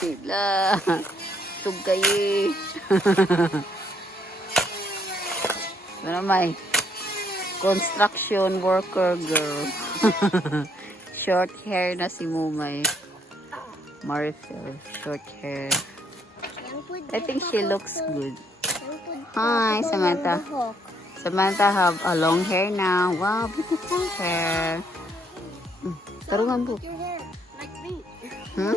La, tugay. Ano may construction worker girl. Short hair na si Mumay. Maricel, short hair. I think she looks good. Hi, Samantha. Samantha have a long hair now. Wow, beautiful hair. Tarungan po. Like me. Hmm?